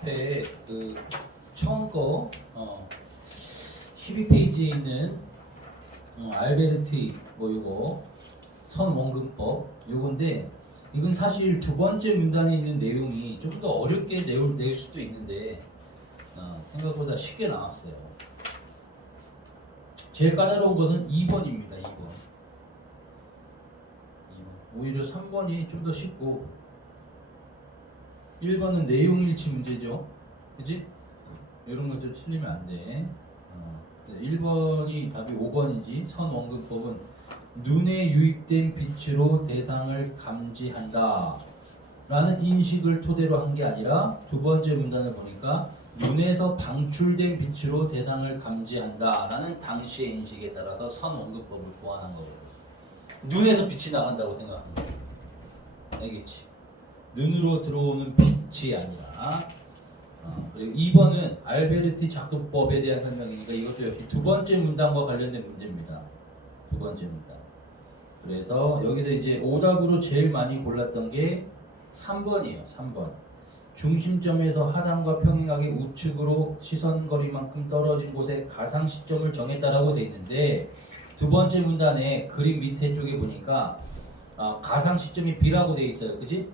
앞에 그 처음 거 12페이지에 있는 알베르티 뭐 요거 선원근법 요건데 이건 사실 두 번째 문단에 있는 내용이 좀 더 어렵게 낼 수도 있는데 생각보다 쉽게 나왔어요. 제일 까다로운 것은 2번입니다. 2번. 오히려 3번이 좀 더 쉽고 1번은 내용일치 문제죠. 그치? 이런 것들 틀리면 안 돼. 1번이 답이 5번이지. 선원근법은 눈에 유입된 빛으로 대상을 감지한다 라는 인식을 토대로 한 게 아니라 두 번째 문단을 보니까 눈에서 방출된 빛으로 대상을 감지한다 라는 당시의 인식에 따라서 선원근법을 보완한 거거든요. 눈에서 빛이 나간다고 생각합니다. 알겠지? 눈으로 들어오는 빛이 아니라 그리고 2번은 알베르티 작동법에 대한 설명이니까 이것도 역시 두 번째 문단과 관련된 문제입니다. 두 번째 문단. 그래서 여기서 이제 오답으로 제일 많이 골랐던 게 3번이에요. 3번. 중심점에서 하단과 평행하게 우측으로 시선거리만큼 떨어진 곳에 가상 시점을 정했다라고 돼 있는데 두 번째 문단에 그림 밑에 쪽에 보니까 가상 시점이 B라고 돼 있어요. 그지?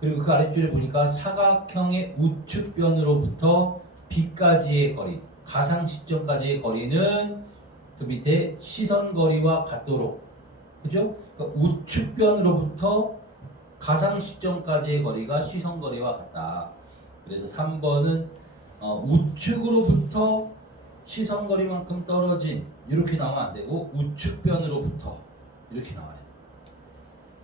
그리고 그 아래줄에 보니까 사각형의 우측변으로부터 B까지의 거리, 가상 시점까지의 거리는 그 밑에 시선거리와 같도록, 그죠? 그러니까 우측변으로부터 가상 시점까지의 거리가 시선거리와 같다. 그래서 3번은 우측으로부터 시선거리만큼 떨어진 이렇게 나오면 안 되고 우측변으로부터 이렇게 나와요.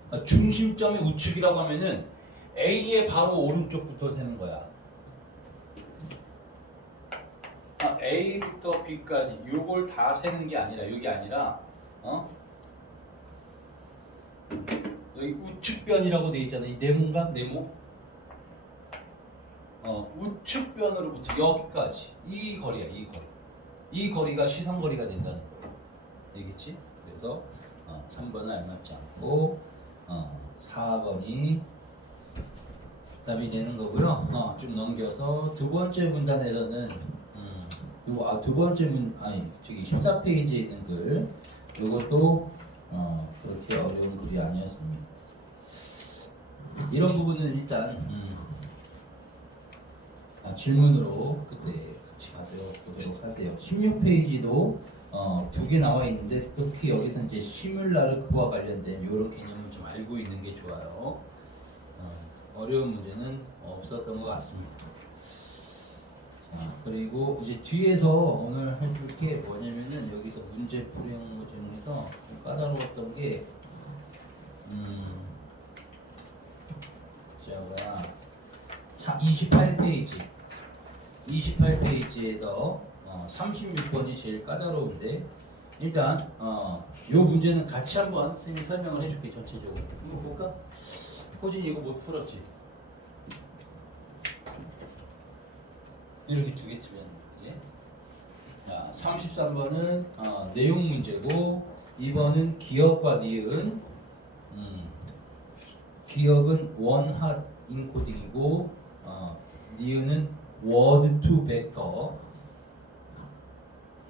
그러니까 중심점이 우측이라고 하면은 A의 바로 오른쪽부터 되는 거야. A부터 B까지 요걸 다 세는 게 아니라 여기 아니라 여기 우측변이라고 돼 있잖아. 이 네모인가? 네모? 우측변으로부터 여기까지 이 거리야. 이 거리. 이 거리가 시선거리가 된다는 거야. 알겠지? 그래서 3번은 알맞지 않고 4번이 답이 되는 거고요. 좀 넘겨서 두 번째 문단에서는 두 번째 저기 14페이지에 있는 글 이것도 그렇게 어려운 글이 아니었습니다. 이런 부분은 일단 질문으로 그때 같이 가져보도록 할게요. 16페이지도 두 개 나와 있는데 특히 여기서 이제 시뮬라르크와 관련된 이런 개념을 좀 알고 있는 게 좋아요. 어려운 문제는 없었던 것 같습니다. 그리고 이제 뒤에서 오늘 해줄 게 뭐냐면은 여기서 문제 풀이형 중에서 좀 까다로웠던 게 자 28페이지에서 36번이 제일 까다로운데 일단 요 문제는 같이 한번 선생님이 설명을 해줄게. 전체적으로 이거 볼까? 호진이 이거 못 풀었지? 이렇게 두 개 틀면 이제 33번은 내용 문제고 2번은 기억과 니은. 기억은 원핫 인코딩이고 니은은 워드 투 벡터.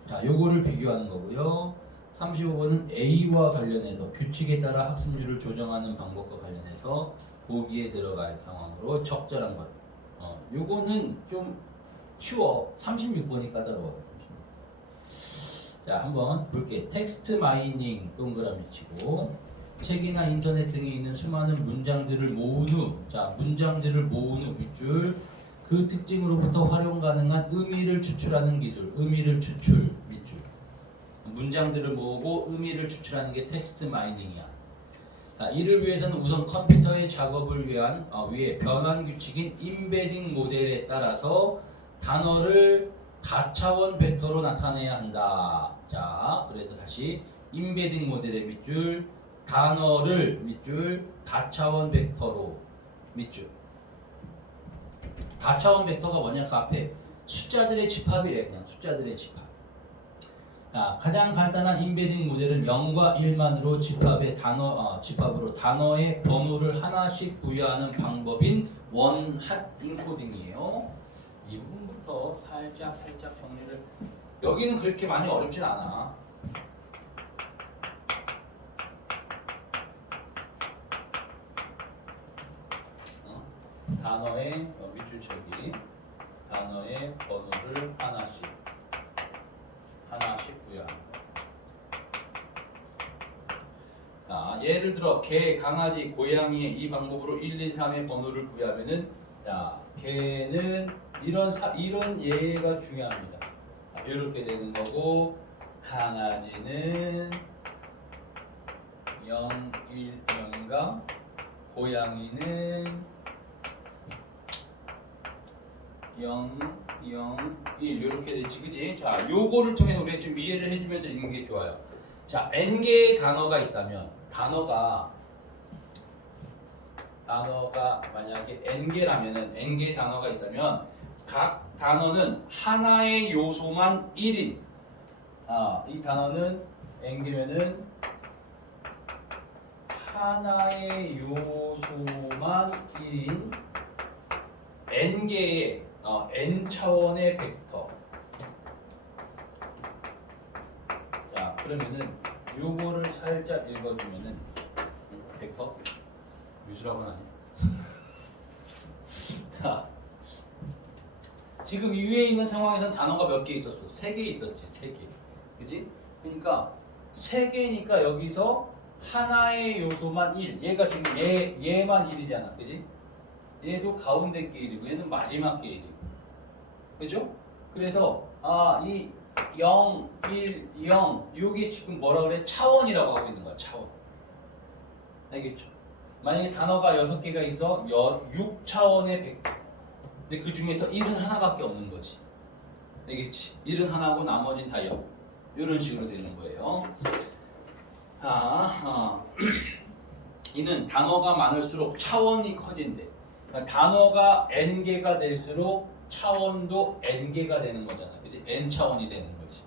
자, 요거를 비교하는 거고요. 35번은 A와 관련해서 규칙에 따라 학습률을 조정하는 방법과 관련해서 보기에 들어갈 상황으로 적절한 것. 요거는 좀 쉬워. 36번이 까다로워. 자, 한번 볼게. 텍스트 마이닝 동그라미 치고 책이나 인터넷 등에 있는 수많은 문장들을 모은 후, 자, 문장들을 모은 후 밑줄 그 특징으로부터 활용 가능한 의미를 추출하는 기술. 의미를 추출 밑줄. 문장들을 모으고 의미를 추출하는 게 텍스트 마이닝이야. 자, 이를 위해서는 우선 컴퓨터의 작업을 위해 변환 규칙인 임베딩 모델에 따라서 단어를 다차원 벡터로 나타내야 한다. 자, 그래서 다시 임베딩 모델의 밑줄 단어를 밑줄 다차원 벡터로 밑줄. 다차원 벡터가 뭐냐? 그 앞에 숫자들의 집합이래. 그냥 숫자들의 집합. 자, 가장 간단한 임베딩 모델은 0과 1만으로 집합으로 단어의 번호를 하나씩 부여하는 방법인 원핫 인코딩이에요. 이 부분부터 살짝 정리를. 여기는 그렇게 많이 어렵진 않아. 단어의 밑줄 치기, 단어의 번호를 하나씩 부여하는 거. 자, 예를 들어 개, 강아지, 고양이의 이 방법으로 1, 2, 3의 번호를 부여하면은, 자, 개는 이런 예가 중요합니다. 자, 이렇게 되는 거고, 강아지는 0, 1, 0인가? 고양이는 0, 0, 1 이렇게 되지, 그지? 자, 요거를 통해서 우리가 좀 이해를 해주면서 읽는 게 좋아요. 자, n개의 단어가 있다면 단어가 만약에 n개라면은 n개의 단어가 있다면 각 단어는 하나의 요소만 1인. 이 단어는 n개면은 하나의 요소만 1인 n개의 n차원의 벡터. 자, 그러면은 요거를 살짝 읽어주면은 벡터? 유수라고는 아니야. 자, 지금 이 위에 있는 상황에서는 단어가 몇 개 있었어? 3개 있었지, 3개. 그지? 그러니까 3개니까 여기서 하나의 요소만 1. 얘가 지금 얘만 1이잖아. 그지? 얘도 가운데 게 1이고 얘는 마지막 게 1이고. 그죠? 그래서 이 0, 1, 0 이게 지금 뭐라 그래? 차원이라고 하고 있는 거야. 차원. 알겠죠? 만약에 단어가 6개가 있어 6차원의 벡터. 근데 그 중에서 1은 하나밖에 없는 거지. 알겠지? 1은 하나고 나머지는 다 0. 이런 식으로 되는 거예요. 이는 단어가 많을수록 차원이 커진대. 그러니까 단어가 n개가 될수록 차원도 n개가 되는 거잖아. 그치? n차원이 되는 거지.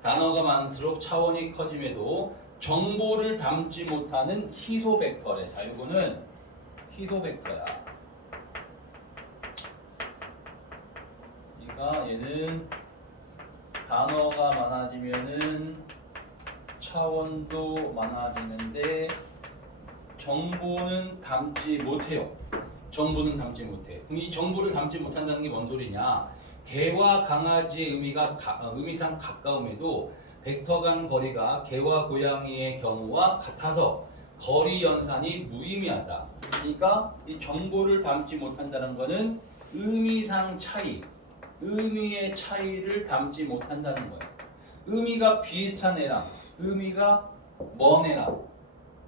단어가 많을수록 차원이 커짐에도 정보를 담지 못하는 희소 벡터래. 자, 이거는 희소 벡터야. 그러니까 얘는 단어가 많아지면은 차원도 많아지는데 정보는 담지 못해요. 정보는 담지 못해. 그럼 이 정보를 담지 못한다는 게 뭔 소리냐? 개와 강아지의 의미상 가까움에도 벡터 간 거리가 개와 고양이의 경우와 같아서 거리 연산이 무의미하다. 그러니까 이 정보를 담지 못한다는 것은 의미상 차이, 의미의 차이를 담지 못한다는 거예요. 의미가 비슷한 애랑 의미가 먼 애랑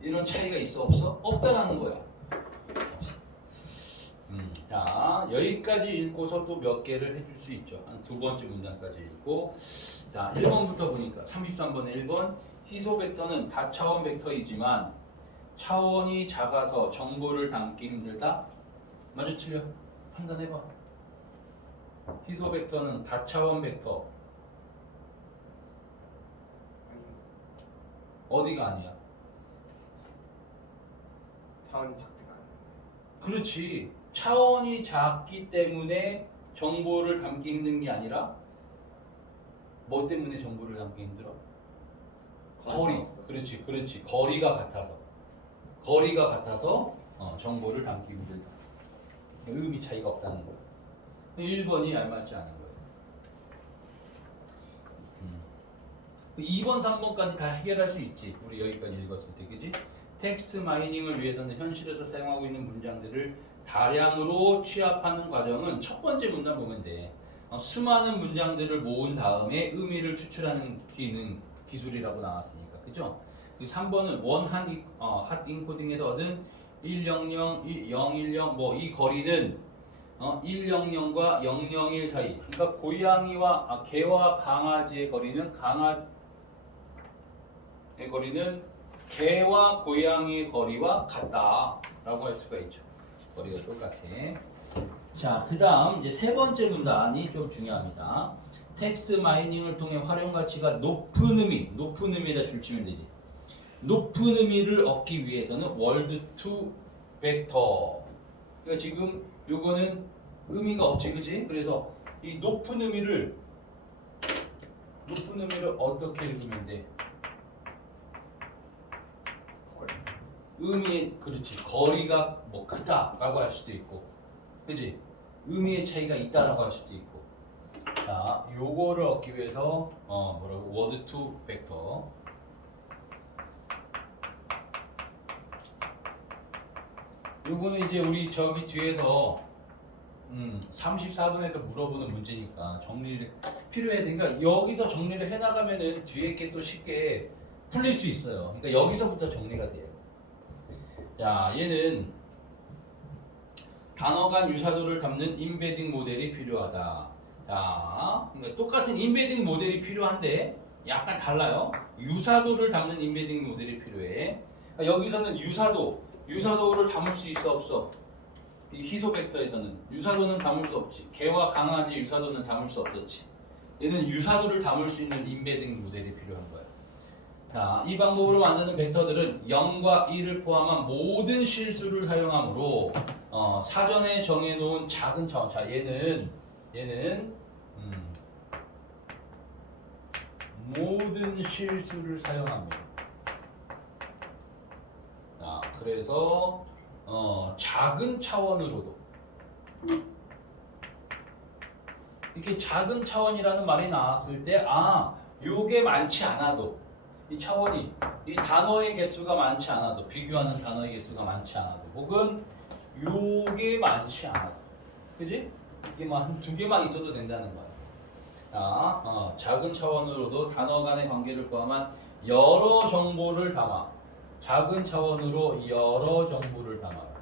이런 차이가 있어 없어? 없다라는 거야. 자, 여기까지 읽고서 또 몇 개를 해줄 수 있죠. 한 2번째 문단까지 읽고. 자, 1번부터 보니까 33번에 1번 희소 벡터는 다차원 벡터이지만 차원이 작아서 정보를 담기 힘들다. 맞아, 틀려? 판단해봐. 희소 벡터는 다차원 벡터. 어디가 아니야? 차원이 작지가 않아요. 그렇지. 차원이 작기 때문에 정보를 담기 힘든 게 아니라 뭐 때문에 정보를 담기 힘들어? 거리. 그렇지. 거리가 같아서 정보를 담기 힘들다. 의미 차이가 없다는 거야. 1번이 알맞지 않은 거예요. 2번, 3번까지 다 해결할 수 있지. 우리 여기까지 읽었을 때, 그지? 텍스트 마이닝을 위해서는 현실에서 사용하고 있는 문장들을 다량으로 취합하는 과정은 첫 번째 문단 보면 돼. 수많은 문장들을 모은 다음에 의미를 추출하는 기술이라고 나왔으니까, 그죠? 3번은 핫 인코딩에서 얻은 100, 010 뭐 이 거리는 100과 001 사이. 그러니까 개와 강아지의 거리는 개와 고양이의 거리와 같다라고 할 수가 있죠. 거리가 똑같아. 자, 그다음 이제 세 번째 문단이 좀 중요합니다. 텍스트 마이닝을 통해 활용 가치가 높은 의미에다 줄치면 되지. 높은 의미를 얻기 위해서는 월드 투 벡터. 그러니까 지금 요거는 의미가 없지, 그지? 그래서 이 높은 의미를 어떻게 읽으면 돼? 거리. 의미의 그렇지 거리가 뭐 크다라고 할 수도 있고, 그지? 의미의 차이가 있다라고 할 수도 있고. 자, 요거를 얻기 위해서 뭐라고 워드 투 벡터. 요거는 이제 우리 저기 뒤에서 34번에서 물어보는 문제니까 정리를 필요해야 되니까 여기서 정리를 해나가면은 뒤에 게 또 쉽게 풀릴 수 있어요. 그러니까 여기서부터 정리가 돼요. 자, 얘는 단어 간 유사도를 담는 인베딩 모델이 필요하다. 자, 그러니까 똑같은 인베딩 모델이 필요한데 약간 달라요. 유사도를 담는 인베딩 모델이 필요해. 그러니까 여기서는 유사도를 담을 수 있어 없어? 이 희소 벡터에서는 유사도는 담을 수 없지. 개와 강아지 유사도는 담을 수 없었지. 얘는 유사도를 담을 수 있는 인베딩 모델이 필요한 거야. 자, 이 방법으로 만드는 벡터들은 0과 1을 포함한 모든 실수를 사용하므로 사전에 정해놓은 작은 차원. 자, 얘는 모든 실수를 사용합니다. 자, 그래서 작은 차원으로도 이렇게 작은 차원이라는 말이 나왔을 때 요게 많지 않아도 이 차원이 이 단어의 개수가 많지 않아도 비교하는 단어의 개수가 많지 않아도 혹은 요게 많지 않아도 그지? 이게 뭐 한 두 개만 있어도 된다는 거야. 자, 작은 차원으로도 단어 간의 관계를 포함한 여러 정보를 담아 작은 차원으로 여러 정보를 담아라.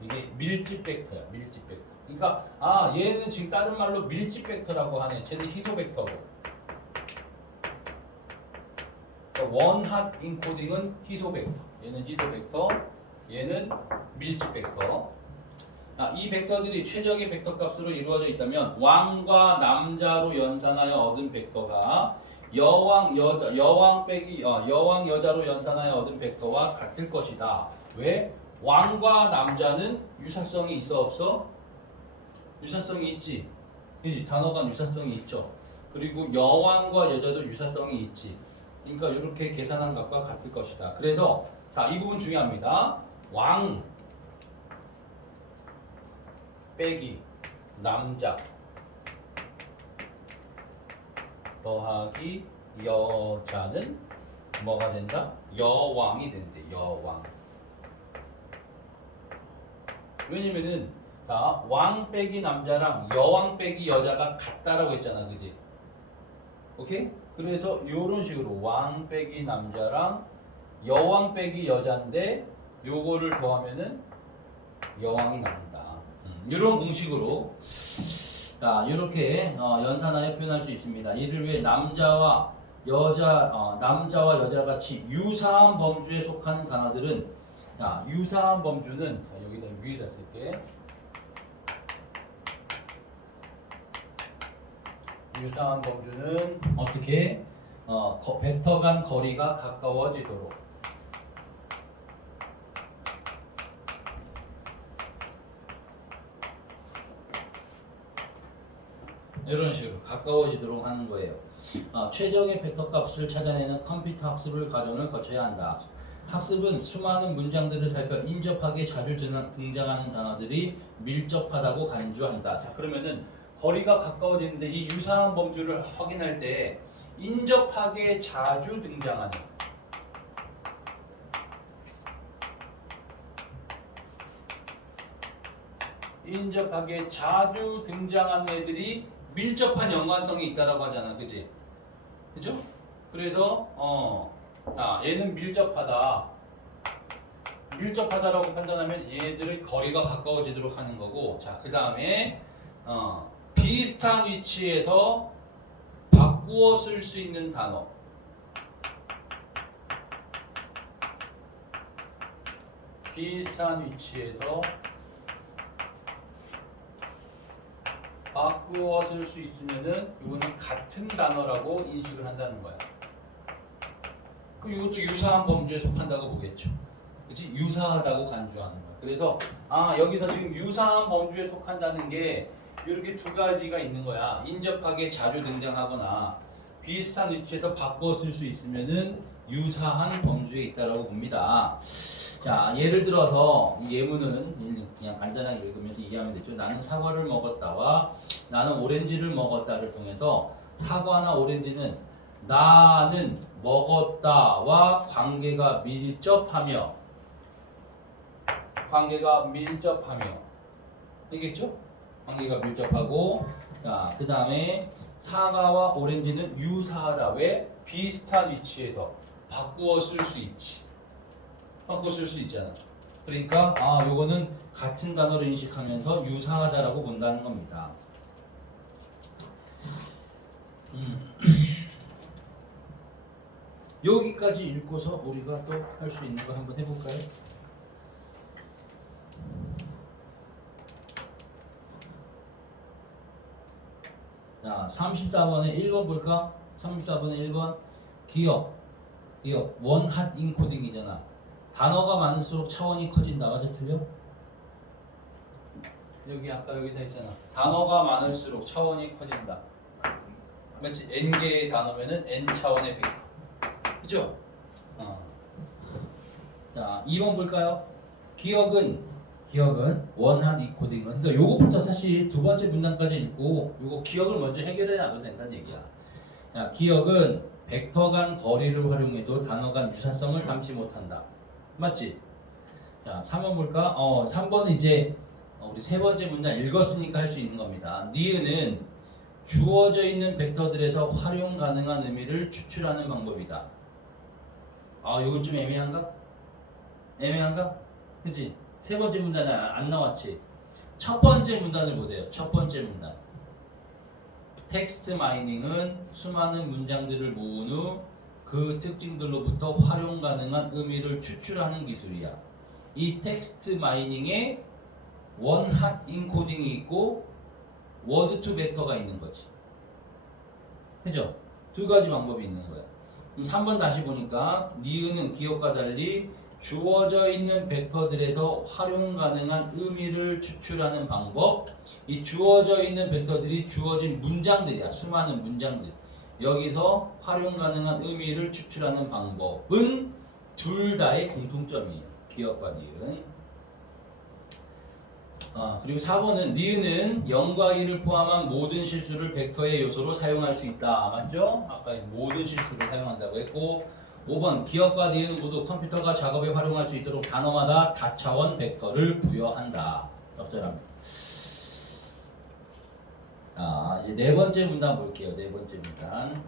이게 밀집 벡터야, 밀집 벡터. 그러니까 얘는 지금 다른 말로 밀집 벡터라고 하네. 쟤는 희소 벡터고. 그러니까 원핫 인코딩은 희소 벡터. 얘는 희소 벡터, 얘는 밀집 bek터. 이 벡터들이 최적의 벡터 값으로 이루어져 있다면 왕과 남자로 연산하여 얻은 벡터가 여왕 여자로 연산하여 얻은 벡터와 같을 것이다. 왜? 왕과 남자는 유사성이 있어 없어? 유사성이 있지. 이 단어간 유사성이 있죠. 그리고 여왕과 여자도 유사성이 있지. 그러니까 이렇게 계산한 것과 같을 것이다. 그래서 자, 이 부분 중요합니다. 왕 빼기 남자 더하기 여자는 뭐가 된다? 여왕이 된대. 여왕. 왜냐면은 왕 빼기 남자랑 여왕 빼기 여자가 같다라고 했잖아, 그지? 오케이? 그래서 이런 식으로 왕 빼기 남자랑 여왕 빼기 여자인데 요거를 더하면은 여왕이 나온다. 이런 공식으로 자, 이렇게 연산하여 표현할 수 있습니다. 이를 위해 남자와 여자 같이 유사한 범주에 속하는 단어들은 유사한 범주는 여기다 위에다 쓸게. 유사한 범주는 어떻게 벡터 간 거리가 가까워지도록 이런 식으로 가까워지도록 하는 거예요. 최적의 벡터 값을 찾아내는 컴퓨터 학습을 과정을 거쳐야 한다. 학습은 수많은 문장들을 살펴 인접하게 자주 등장하는 단어들이 밀접하다고 간주한다. 자, 그러면은 거리가 가까워지는데 이 유사한 범주를 확인할 때 인접하게 자주 등장하는 인접하게 자주 등장하는 애들이 밀접한 연관성이 있다라고 하잖아, 그지? 그죠? 그래서 얘는 밀접하다라고 판단하면 얘들의 거리가 가까워지도록 하는 거고, 자, 그 다음에 비슷한 위치에서 바꾸어 쓸 수 있는 단어. 비슷한 위치에서 바꾸어 쓸 수 있으면은 이거는 같은 단어라고 인식을 한다는 거야. 그럼 이것도 유사한 범주에 속한다고 보겠죠. 그치? 유사하다고 간주하는 거야. 그래서 여기서 지금 유사한 범주에 속한다는 게 이렇게 두 가지가 있는 거야. 인접하게 자주 등장하거나 비슷한 위치에서 바꿔 쓸 수 있으면은 유사한 범주에 있다라고 봅니다. 자, 예를 들어서 이 예문은 그냥 간단하게 읽으면서 이해하면 되죠. 나는 사과를 먹었다와 나는 오렌지를 먹었다를 통해서 사과나 오렌지는 나는 먹었다와 관계가 밀접하며 이겠죠? 관계가 밀접하고 자, 그 다음에 사과와 오렌지는 유사하다. 왜? 비슷한 위치에서 바꾸어 쓸 수 있지. 바꾸어 쓸 수 있잖아. 그러니까 요거는 같은 단어를 인식하면서 유사하다라고 본다는 겁니다. 여기까지 읽고서 우리가 또 할 수 있는 거 한번 해볼까요? 자, 34번에 1번 볼까? 34번에 1번 기억 원핫 인코딩이잖아. 단어가 많을수록 차원이 커진다. 맞아? 틀려? 여기 아까 여기 다 있잖아. 단어가 많을수록 차원이 커진다. 맞지? n개의 단어면은 n 차원의 벡터. 그죠? 자, 2번 볼까요? 기억은 원핫 인코딩은 그러니까 요거부터 사실 두 번째 문단까지 읽고 요거 기억을 먼저 해결해 놔도 된다는 얘기야. 야, 기억은 벡터 간 거리를 활용해도 단어 간 유사성을 담지 못한다. 맞지? 자, 3번 볼까? 3번은 이제 우리 세 번째 문단 읽었으니까 할 수 있는 겁니다. 니은은 주어져 있는 벡터들에서 활용 가능한 의미를 추출하는 방법이다. 이건 좀 애매한가? 그치? 세 번째 문단은 안 나왔지? 첫 번째 문단을 보세요. 첫 번째 문단. 텍스트 마이닝은 수많은 문장들을 모은 후 그 특징들로부터 활용 가능한 의미를 추출하는 기술이야. 이 텍스트 마이닝에 원핫 인코딩이 있고 워드 투 벡터가 있는 거지. 그죠? 두 가지 방법이 있는 거야. 3번 다시 보니까 니은은 기억과 달리 주어져 있는 벡터들에서 활용 가능한 의미를 추출하는 방법. 이 주어져 있는 벡터들이 주어진 문장들이야. 수많은 문장들. 여기서 활용 가능한 의미를 추출하는 방법은 둘 다의 공통점이에요. 기억과 니은. 그리고 4번은 니은은 0과 1을 포함한 모든 실수를 벡터의 요소로 사용할 수 있다. 맞죠? 아까 모든 실수를 사용한다고 했고 5번 기억과 니은은 모두 컴퓨터가 작업에 활용할 수 있도록 단어마다 다차원 벡터를 부여한다. 적절합니다. 이제 네 번째 문단 볼게요. 네 번째 문단.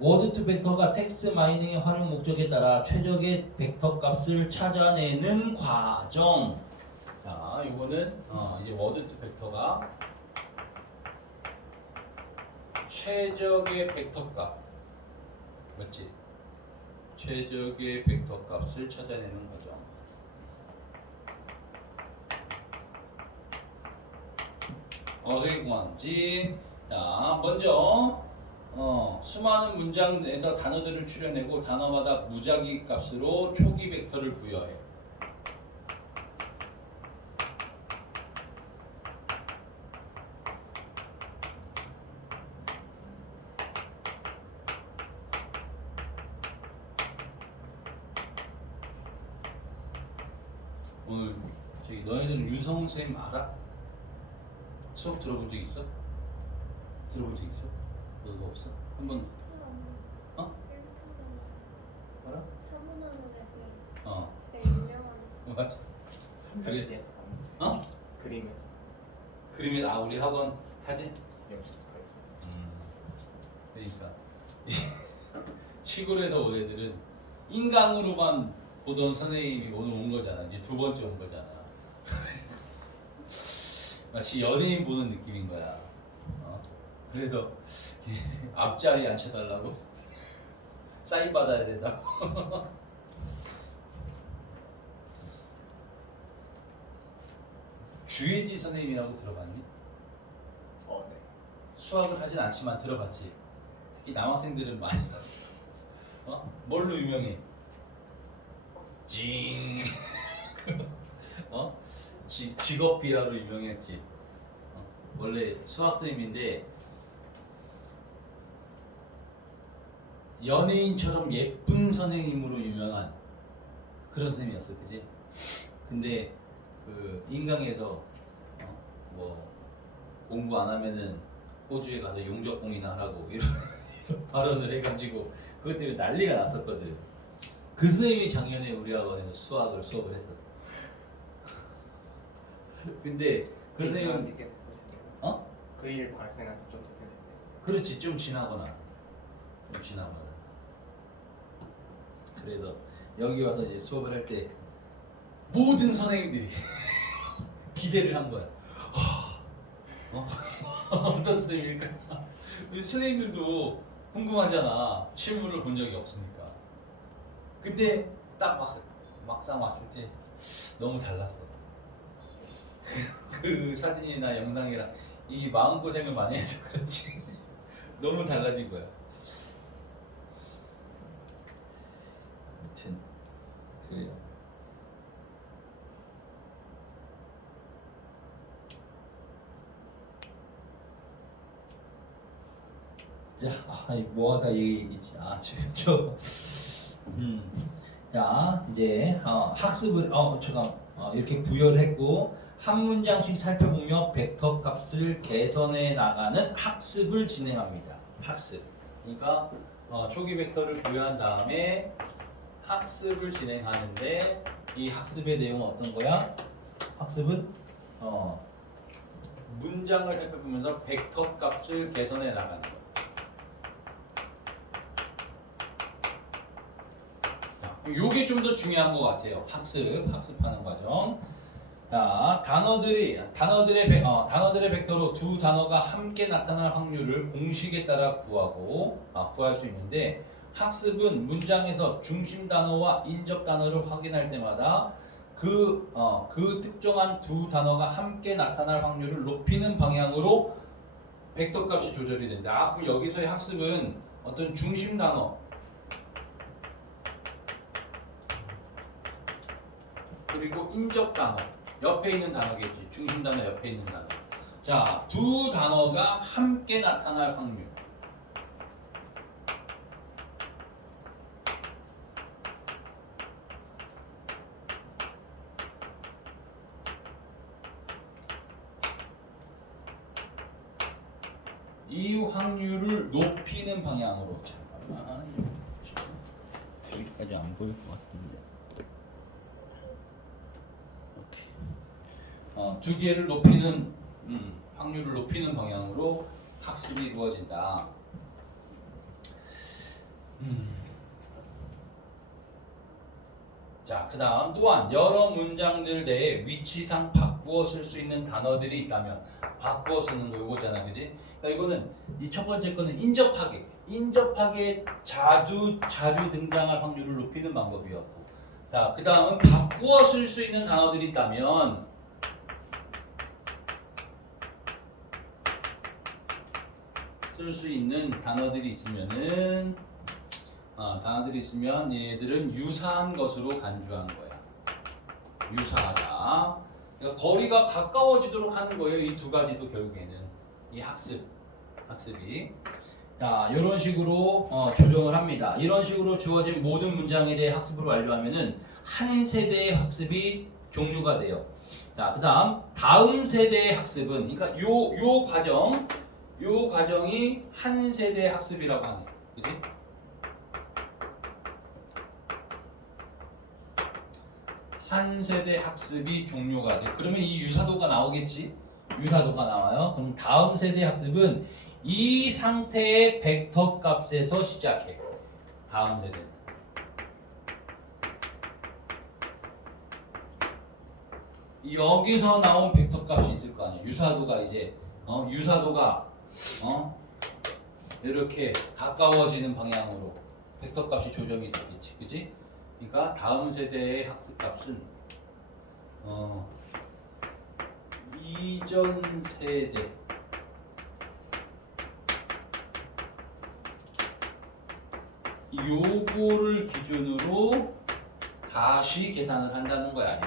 워드 투 벡터가 텍스트 마이닝의 활용 목적에 따라 최적의 벡터 값을 찾아내는 과정. 자, 이거는 이제 워드 투 벡터가 최적의 벡터 값, 맞지? 최적의 벡터 값을 찾아내는 과정. 어떻게 구하는지. 자, 먼저 수많은 문장에서 단어들을 추려내고 단어마다 무작위 값으로 초기 벡터를 부여해. 오늘 저기 너희들은 윤성훈 선생님 알아? 수업 들어본 적 있어? 들어본 적 있어? 너도 없어? 한번 어? 알아? 맞아. 그림에서 그림에서 그림에 우리 학원 사진? 여기 붙어 있어. 그러니까 시골에서 온 애들은 인강으로만 보던 선생님이 오늘 온 거잖아. 이제 두 번째 온 거잖아. 마치 연예인 보는 느낌인 거야. 그래서 앞자리에 앉혀달라고 사인 받아야 된다고. 주혜지 선생님이라고 들어봤니? 네. 수학을 하진 않지만 들어봤지. 특히 남학생들은 많이 뭘로 유명해? 징 직업 비하로 유명했지. 원래 수학 선생님인데 연예인처럼 예쁜 선생님으로 유명한 그런 선생님이었어, 그지? 근데 그 인강에서 뭐 공부 안 하면은 호주에 가서 용접공이나 하라고 이런 발언을 해가지고 그것 때문에 난리가 났었거든. 그 선생님이 작년에 우리 학원에서 수업을 했었어. 근데 그 선생님은 됐을 텐데. 어? 그 일 발생한 지 좀 됐을 텐데. 그렇지, 좀 지나거나 그래서 여기 와서 이제 수업을 할 때 모든 선생님들이 기대를 한 거야. 어떤 선생님일까? 우리 선생님들도 궁금하잖아. 실물을 본 적이 없으니까. 근데 딱 막상 왔을 때 너무 달랐어. 그 사진이나 영상이랑 이 마음고생을 많이 해서 그렇지 너무 달라진 거야. 아무튼 그래요. 자, 뭐하다 얘기지? 자, 이제 학습을 이렇게 부여를 했고 한 문장씩 살펴보며 벡터 값을 개선해 나가는 학습을 진행합니다. 학습. 그러니까 초기 벡터를 부여한 다음에 학습을 진행하는데 이 학습의 내용은 어떤 거야? 학습은 문장을 살펴보면서 벡터 값을 개선해 나가는 거. 요게 좀 더 중요한 것 같아요. 학습하는 과정. 자, 단어들의 벡터로 두 단어가 함께 나타날 확률을 공식에 따라 구할 수 있는데 학습은 문장에서 중심 단어와 인접 단어를 확인할 때마다 그 특정한 두 단어가 함께 나타날 확률을 높이는 방향으로 벡터 값이 조절이 된다. 그럼 여기서의 학습은 어떤 중심 단어 그리고 인접 단어 옆에 있는 단어겠지. 중심 단어 옆에 있는 단어. 자, 두 단어가 함께 나타날 확률. 이 확률을 높이는 방향으로. 잠깐만. 여기까지 안 보일 것 같은데. 두 개를 높이는 확률을 높이는 방향으로 학습이 이루어진다. 자, 그다음 또한 여러 문장들 내에 위치상 바꾸어 쓸 수 있는 단어들이 있다면 바꾸어 쓰는 거 이거잖아, 그지? 그러니까 이거는 이 첫 번째 거는 인접하게 자주 등장할 확률을 높이는 방법이었고, 자, 그다음은 바꾸어 쓸 수 있는 단어들이 있다면 쓸 수 있는 단어들이 있으면 얘들은 유사한 것으로 간주한 거야. 유사하다. 그러니까 거리가 가까워지도록 하는 거예요. 이 두 가지도 결국에는 이 학습이. 자, 이런 식으로 조정을 합니다. 이런 식으로 주어진 모든 문장에 대해 학습을 완료하면은 한 세대의 학습이 종료가 돼요. 자, 그다음 다음 세대의 학습은 그러니까 요 과정이 한 세대 학습이라고 하는 거예요. 그치? 한 세대 학습이 종료가 돼. 그러면 이 유사도가 나오겠지? 유사도가 나와요. 그럼 다음 세대 학습은 이 상태의 벡터 값에서 시작해. 다음 세대. 여기서 나온 벡터 값이 있을 거 아니야. 유사도가 이제 이렇게 가까워지는 방향으로 벡터 값이 조정이 되겠지, 그지? 그러니까 다음 세대의 학습 값은 이전 세대 요거를 기준으로 다시 계산을 한다는 거야.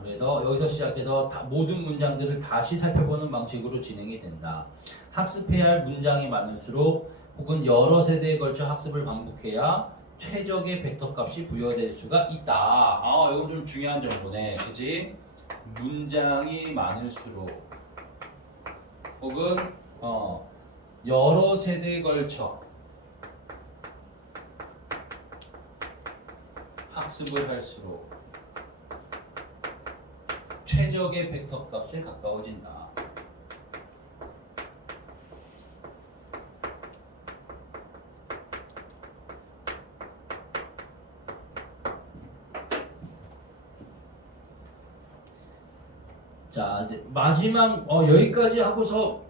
그래서 여기서 시작해서 모든 문장들을 다시 살펴보는 방식으로 진행이 된다. 학습해야 할 문장이 많을수록 혹은 여러 세대에 걸쳐 학습을 반복해야 최적의 벡터 값이 부여될 수가 있다. 이건 좀 중요한 정보네. 그지? 문장이 많을수록 혹은 여러 세대에 걸쳐 학습을 할수록 최적의 벡터 값에 가까워진다. 자, 이제 마지막 여기까지 하고서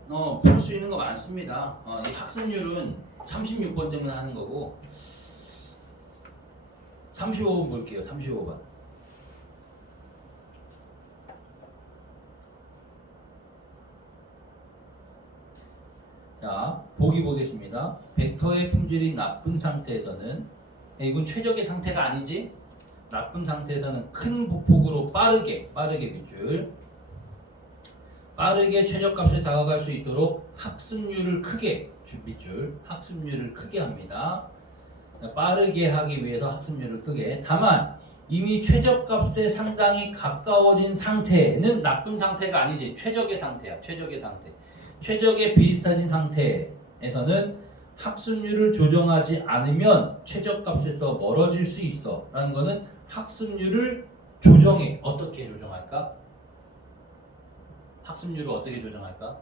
풀 수 있는 거 많습니다. 이 학습률은 36번 때문에 하는 거고 35번 볼게요. 35번. 자, 보기 보겠습니다. 벡터의 품질이 나쁜 상태에서는 이건 최적의 상태가 아니지? 나쁜 상태에서는 큰 폭으로 빠르게 빗줄 빠르게 최저값에 다가갈 수 있도록 학습률을 크게 빗줄 학습률을 크게 합니다. 빠르게 하기 위해서 학습률을 크게. 다만 이미 최저값에 상당히 가까워진 상태는 나쁜 상태가 아니지. 최적의 상태야. 최적의 상태. 최적에 비슷해진 상태에서는 학습률을 조정하지 않으면 최저값에서 멀어질 수 있어 라는 거는 학습률을 조정해. 어떻게 조정할까? 학습률을 어떻게 조정할까?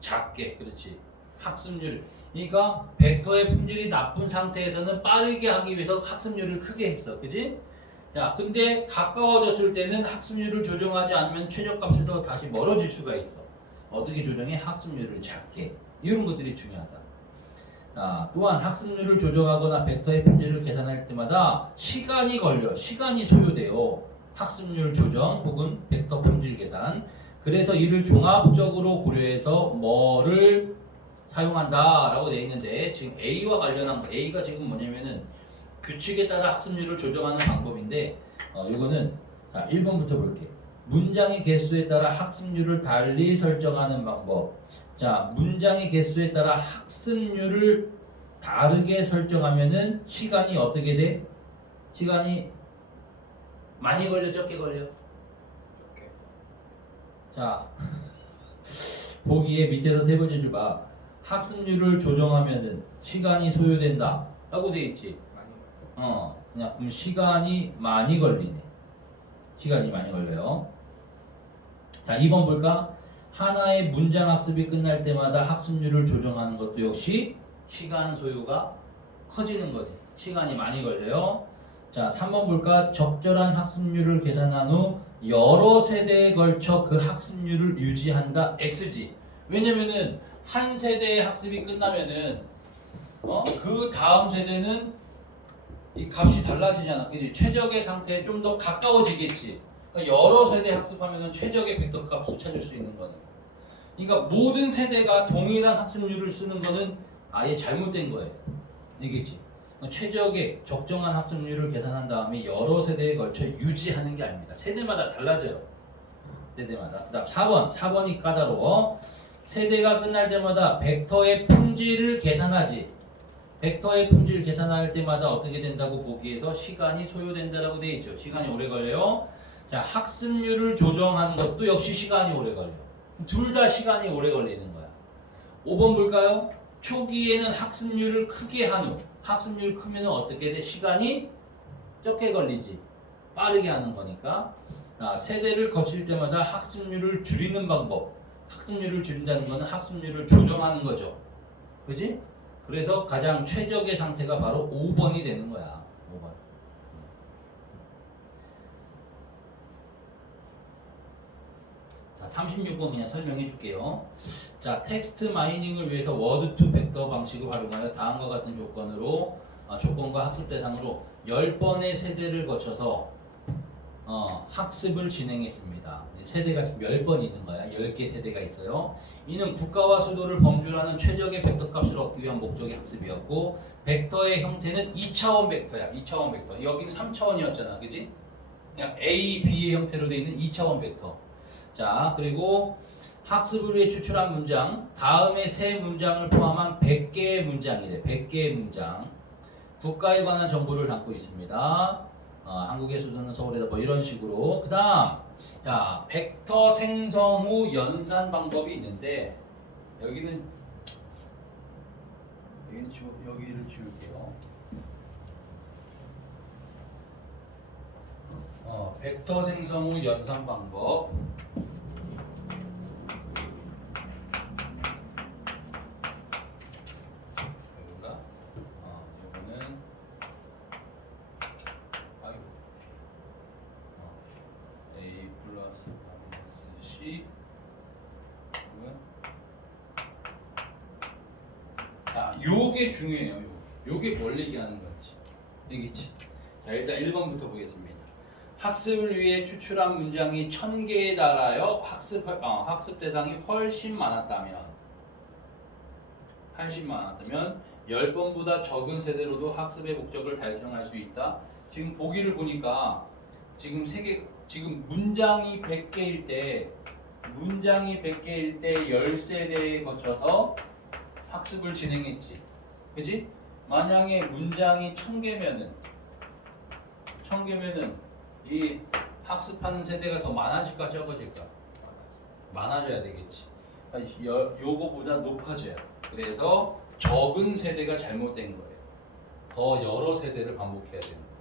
작게. 그렇지. 학습률. 그러니까 벡터의 품질이 나쁜 상태에서는 빠르게 하기 위해서 학습률을 크게 했어. 그지? 야, 근데 가까워졌을 때는 학습률을 조정하지 않으면 최저값에서 다시 멀어질 수가 있어. 어떻게 조정해? 학습률을 작게. 이런 것들이 중요하다. 또한 학습률을 조정하거나 벡터의 품질을 계산할 때마다 시간이 걸려. 시간이 소요돼요. 학습률 조정 혹은 벡터 품질 계산. 그래서 이를 종합적으로 고려해서 뭐를 사용한다라고 되어 있는데 지금 A와 관련한 거. A가 지금 뭐냐면은 규칙에 따라 학습률을 조정하는 방법인데 이거는 자, 1번부터 볼게. 문장의 개수에 따라 학습률을 달리 설정하는 방법. 자, 문장의 개수에 따라 학습률을 다르게 설정하면은 시간이 어떻게 돼? 시간이 많이 걸려, 적게 걸려? 이렇게. 자, 보기에 밑에서 세 번째 줄 봐. 학습률을 조정하면은 시간이 소요된다 라고 돼 있지. 많이 그럼 시간이 많이 걸리네. 시간이 많이 걸려요. 자, 2번 볼까? 하나의 문장 학습이 끝날 때마다 학습률을 조정하는 것도 역시 시간 소요가 커지는 거지. 시간이 많이 걸려요. 자, 3번 볼까? 적절한 학습률을 계산한 후 여러 세대에 걸쳐 그 학습률을 유지한다. X지. 왜냐면은 한 세대의 학습이 끝나면은 그 다음 세대는 이 값이 달라지잖아. 그지? 최적의 상태에 좀 더 가까워지겠지. 그러니까 여러 세대 학습하면은 최적의 벡터 값을 찾을 수 있는 거네. 그러니까 모든 세대가 동일한 학습률을 쓰는 거는 아예 잘못된 거예요. 이겠지. 그러니까 최적의 적정한 학습률을 계산한 다음에 여러 세대에 걸쳐 유지하는 게 아닙니다. 세대마다 달라져요. 세대마다. 그다음 4번이 까다로워. 세대가 끝날 때마다 벡터의 품질을 계산하지. 벡터의 품질 계산할 때마다 어떻게 된다고 보기에서 시간이 소요된다라고 되어 있죠. 시간이 오래 걸려요. 자, 학습률을 조정하는 것도 역시 시간이 오래 걸려. 둘 다 시간이 오래 걸리는 거야. 5번 볼까요? 초기에는 학습률을 크게 한 후 학습률 크면 어떻게 돼? 시간이 적게 걸리지. 빠르게 하는 거니까. 세대를 거칠 때마다 학습률을 줄이는 방법. 학습률을 줄인다는 거는 학습률을 조정하는 거죠. 그지? 그래서 가장 최적의 상태가 바로 5번이 되는 거야. 5번. 자, 36번 그냥 설명해 줄게요. 자, 텍스트 마이닝을 위해서 워드 투 벡터 방식을 활용하여 다음과 같은 조건과 학습 대상으로 10번의 세대를 거쳐서 학습을 진행했습니다. 세대가 10번 있는 거야. 10개 세대가 있어요. 이는 국가와 수도를 범주라는 최적의 벡터 값을 얻기 위한 목적의 학습이었고 벡터의 형태는 2차원 벡터야. 2차원 벡터. 여기는 3차원이었잖아. 그지? 그냥 A, B의 형태로 되어 있는 2차원 벡터. 자, 그리고 학습을 위해 추출한 문장 다음의 세 문장을 포함한 100개의 문장이래. 100개의 문장. 국가에 관한 정보를 담고 있습니다. 한국의 수도는 서울이다. 뭐 이런 식으로. 그 다음, 야, 벡터 생성 후 연산 방법이 있는데, 여기를 지울게요. 벡터 생성 후 연산 방법. 여기가, 이거는, A 플러스 마이너스 C. 자, 요게 중요해요. 요게 뭘 얘기하는 건지. 이겠지. 자, 일단 1번부터 보겠습니다. 학습을 위해 추출한 문장이 1000개에 달하여 학습 대상이 훨씬 많았다면 10번보다 적은 세대로도 학습의 목적을 달성할 수 있다. 지금 보기를 보니까 지금 문장이 100개일 때 10세대에 거쳐서 학습을 진행했지. 그지? 만약에 문장이 1000개면은 이 학습하는 세대가 더 많아질까 적어질까? 많아져야 되겠지. 요거보다 높아져야. 그래서 적은 세대가 잘못된 거예요. 더 여러 세대를 반복해야 되는 거예요.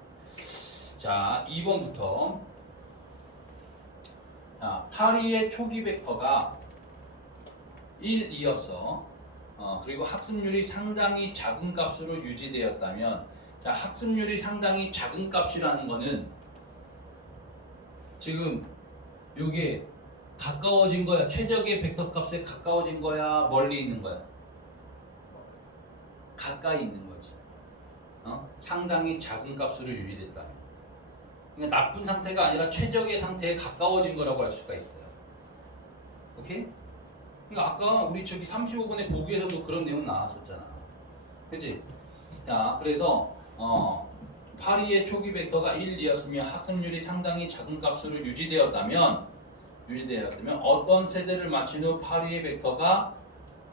자, 2번부터. 자, 파리의 초기 벡터가 1, 2였어. 그리고 학습률이 상당히 작은 값으로 유지되었다면, 자, 학습률이 상당히 작은 값이라는 거는 지금 요게 가까워진 거야. 최적의 벡터 값에 가까워진 거야. 멀리 있는 거야. 가까이 있는 거지. 상당히 작은 값으로 유지됐다면. 그러니까 나쁜 상태가 아니라 최적의 상태에 가까워진 거라고 할 수가 있어요. 오케이? 그러니까 아까 우리 저기 35번의 보기에서도 그런 내용 나왔었잖아. 그치? 자, 그래서 파리의 초기 벡터가 1, 2였으며 학습률이 상당히 작은 값으로 유지되었다면 어떤 세대를 마친 후 파리의 벡터가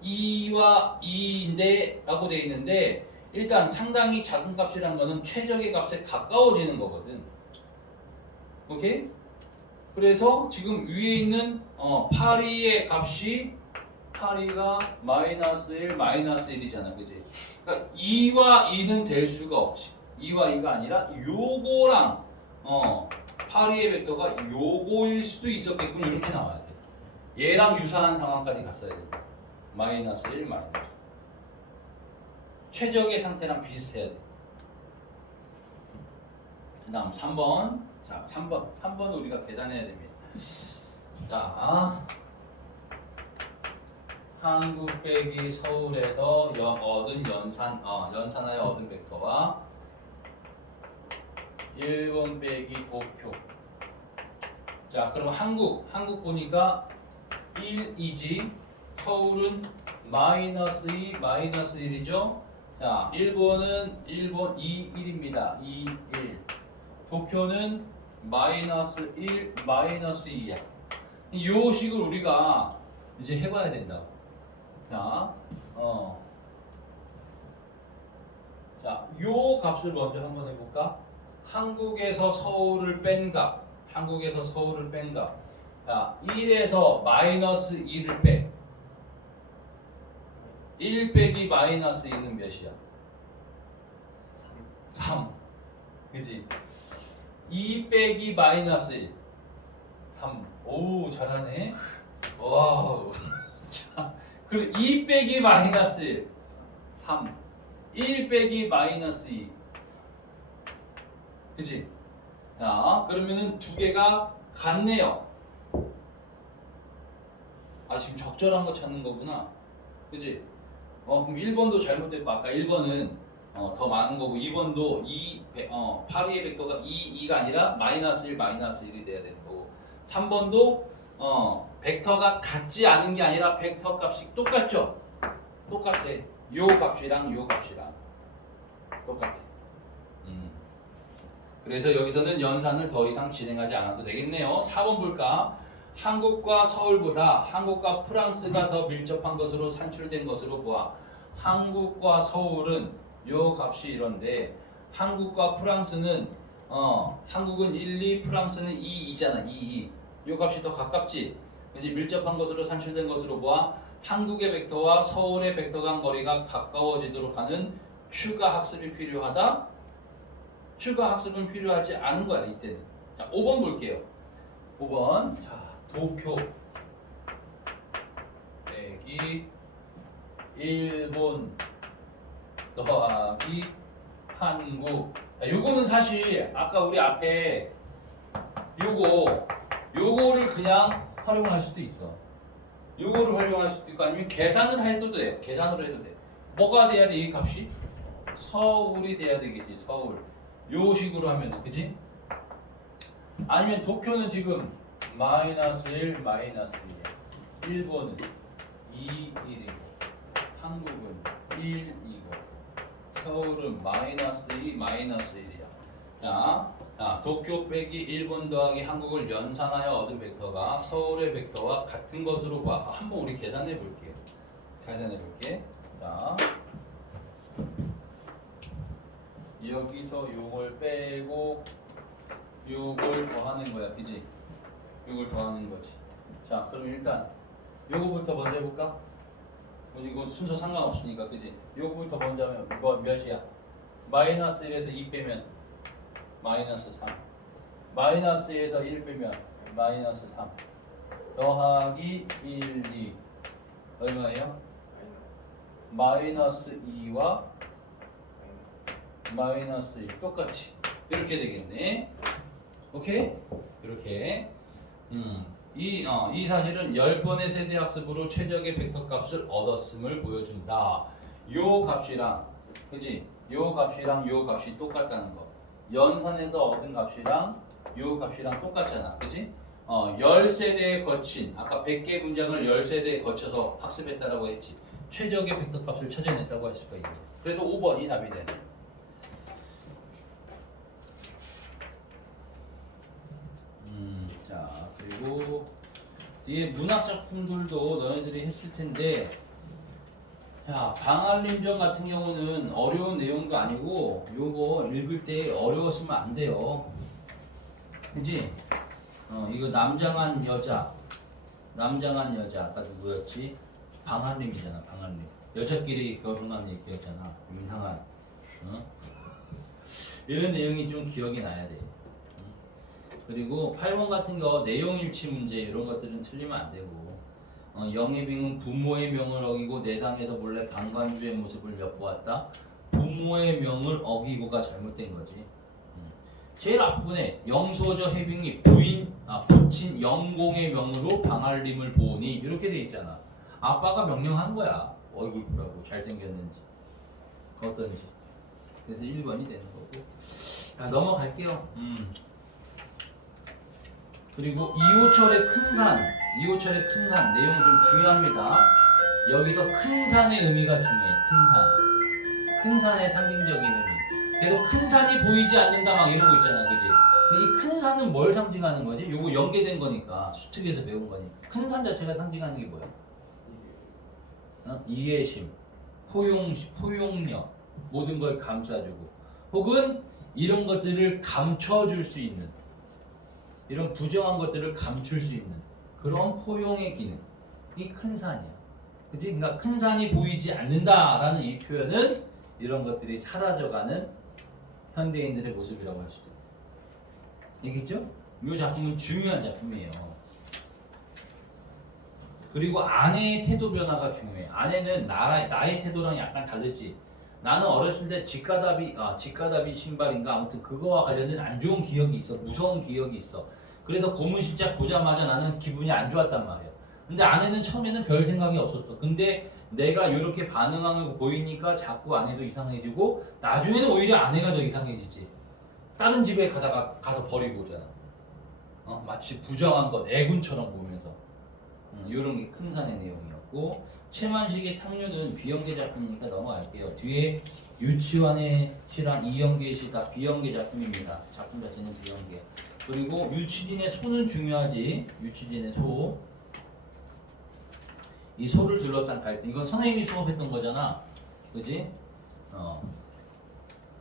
2와 2인데 라고 되어 있는데 일단 상당히 작은 값이란 거는 최적의 값에 가까워지는 거거든. 오케이? 그래서 지금 위에 있는 파리의 값이 파리가 마이너스 1, 마이너스 1이잖아. 그지? 그러니까 2와 2는 될 수가 없지. 2와 2가 아니라 요거랑 파리의 벡터가 요거일 수도 있었겠군. 이렇게 나와야 돼. 얘랑 유사한 상황까지 갔어야 돼. 마이너스 1, 마이너스. 최적의 상태랑 비슷해야 돼. 그 다음 3번. 자, 3번 우리가 계산해야 됩니다. 자, 한국 빼기 서울에서 얻은 연산하여 얻은 벡터와 1번 빼기 도쿄. 자, 그럼 한국 보니까 1이지. 서울은 마이너스 2, 마이너스 1이죠. 자, 일본은 2, 1입니다. 2, 1. 도쿄는 마이너스 1, 마이너스 2야. 이 식을 우리가 이제 해봐야 된다고. 자, 자, 요 값을 먼저 한번 해볼까? 한국에서 서울을 뺀 값. 자, 1에서 마이너스 2를 빼. 1 빼기 마이너스 2는 몇이야? 3. 그지? 2 빼기 마이너스 1. 3. 오, 잘하네. 와우. 자, 그리고 2 빼기 마이너스 1. 3. 1 빼기 마이너스 2. 그치? 자, 그러면은 두 개가 같네요. 지금 적절한 거 찾는 거구나. 그치? 그럼 1번도 잘못됐고, 아까 1번은 더 많은 거고 2번도 8E의 벡터가 2가 아니라 마이너스 1 마이너스 1이 돼야 되는 거고 3번도 벡터가 같지 않은 게 아니라 벡터 값이 똑같죠? 똑같아. 요 값이랑 요 값이랑 똑같아. 그래서 여기서는 연산을 더 이상 진행하지 않아도 되겠네요. 4번 볼까? 한국과 서울보다 한국과 프랑스가 더 밀접한 것으로 산출된 것으로 보아. 한국과 서울은 요 값이 이런데 한국과 프랑스는 한국은 1, 2, 프랑스는 2, 2잖아. 2, 2. 요 값이 더 가깝지. 그래서 밀접한 것으로 산출된 것으로 보아 한국의 벡터와 서울의 벡터 간 거리가 가까워지도록 하는 추가 학습이 필요하다. 추가 학습은 필요하지 않은 거야 이때는. 자, 5번 볼게요. 5번. 자, 도쿄 빼기 일본 더하기 한국. 자, 요거는 사실 아까 우리 앞에 요거를 그냥 활용할 수도 있어. 요거를 활용할 수도 있고 아니면 계산을 해도 돼. 계산으로 해도 돼. 뭐가 돼야 돼 이 값이? 서울이 돼야 되겠지. 서울. 요 식으로 하면 그지? 아니면 도쿄는 지금 마이너스 1 마이너스 1이야. 일본은 2 1이고 한국은 1 2고 서울은 마이너스 2 마이너스 1이야. 자, 도쿄 빼기 일본 더하기 한국을 연산하여 얻은 벡터가 서울의 벡터와 같은 것으로 봐. 한번 우리 계산해 볼게요. 계산해 볼게. 자, 여기서 요걸 빼고 요걸 더하는 거야, 그지? 요걸 더하는 거지. 자, 그럼 일단 요거부터 먼저 해볼까? 이거 순서 상관없으니까, 그지? 요거부터 먼저 하면 뭐 몇이야? 마이너스 1에서 2 빼면 마이너스 3. 마이너스 1에서 1 빼면 마이너스 3. 더하기 1, 2 얼마예요? 마이너스 2와 마이너스 1 똑같이 이렇게 되겠네. 오케이? 이렇게 이 사실은 10번의 세대학습으로 최적의 벡터 값을 얻었음을 보여준다. 요 값이랑 그지? 요 값이랑 요 값이 똑같다는 거. 연산에서 얻은 값이랑 요 값이랑 똑같잖아. 그지? 10세대에 거친 아까 100개 문장을 10세대에 거쳐서 학습했다라고 했지. 최적의 벡터 값을 찾아냈다고 할 수가 있네. 그래서 5번이 답이 되네. 자, 그리고 뒤에 문학 작품들도 너희들이 했을 텐데, 야, 방한림전 같은 경우는 어려운 내용도 아니고, 요거 읽을 때 어려웠으면 안 돼요. 그지? 이거 남장한 여자, 아까 누구였지? 방한림이잖아, 방한림. 여자끼리 결혼한 얘기였잖아. 이상한. 이런 내용이 좀 기억이 나야 돼. 그리고 8번 같은 거 내용일치 문제 이런 것들은 틀리면 안 되고 영예빙은 부모의 명을 어기고 내당에서 몰래 방관주의 모습을 엿보았다. 부모의 명을 어기고가 잘못된 거지. 제일 앞부분에 영소저 해빙이 부친 영공의 명으로 방한림을 보니 이렇게 돼 있잖아. 아빠가 명령한 거야. 얼굴 보라고 잘생겼는지 어떤지. 그래서 1번이 되는 거고. 자, 넘어갈게요. 그리고 이호철의 큰 산 내용 좀 중요합니다. 여기서 큰 산의 의미가 중요해. 큰 산의 상징적인 의미. 계속 큰 산이 보이지 않는다 막 이러고 있잖아, 그지? 근데 이 큰 산은 뭘 상징하는 거지? 요거 연계된 거니까 수특에서 배운 거니. 큰 산 자체가 상징하는 게 뭐야? 이해심, 포용력, 모든 걸 감싸주고, 혹은 이런 것들을 감춰줄 수 있는. 이런 부정한 것들을 감출 수 있는 그런 포용의 기능이 큰 산이야. 그치? 그러니까 큰 산이 보이지 않는다라는 이 표현은 이런 것들이 사라져가는 현대인들의 모습이라고 할 수도 있다. 알겠죠? 이 작품은 중요한 작품이에요. 그리고 아내의 태도 변화가 중요해. 아내는 나의 태도랑 약간 다르지. 나는 어렸을 때 직가다비 신발인가 아무튼 그거와 관련된 안 좋은 기억이 있어. 무서운 기억이 있어. 그래서 고무신짝 보자마자 나는 기분이 안 좋았단 말이야. 근데 아내는 처음에는 별 생각이 없었어. 근데 내가 이렇게 반응하는 거 보이니까 자꾸 아내도 이상해지고 나중에는 오히려 아내가 더 이상해지지. 다른 집에 가서 버리고 오잖아. 마치 부정한 것 애군처럼 보면서. 이런 게 큰 산의 내용이었고 최만식의 탕류는 비연계 작품이니까 넘어갈게요. 뒤에 유치원의 시랑 이연계의 시 다 비연계 작품입니다. 작품 자체는 비연계. 그리고 유치진의 소는 중요하지. 유치진의 소. 이 소를 둘러싼 갈등. 이건 선생님이 수업했던 거잖아. 그지?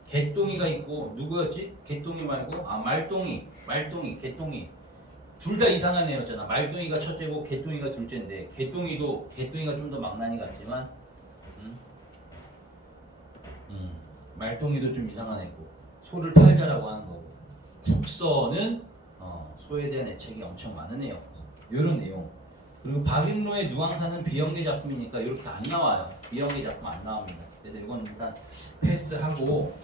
개똥이가 있고 누구였지? 개똥이 말고 말똥이, 개똥이. 둘 다 이상한 애였잖아. 말똥이가 첫째고 개똥이가 둘째인데 개똥이가 좀 더 망나니 같지만 말똥이도 좀 이상한 애고 소를 팔자라고 하는 거고 국서는 소에 대한 애착이 엄청 많은 애였고 이런 내용. 그리고 박인로의 누앙사는 비연계 작품이니까 이렇게 안 나와요. 비연계 작품 안 나옵니다. 그래서 이건 일단 패스하고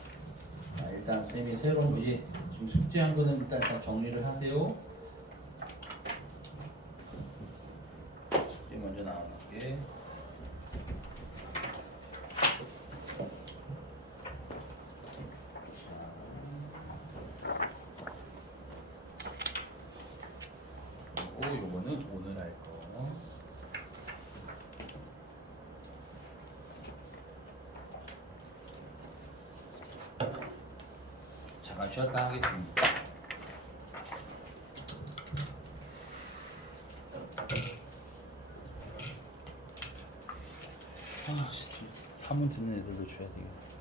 일단 쌤이 새로운 문제 지금 숙제한 거는 일단 다 정리를 하세요. 숙제 먼저 나와볼게. 그리고 요거는 오늘 할 거. 잠깐 쉬었다 하겠습니다. 진짜 사문 듣는 애들도 줘야 돼요.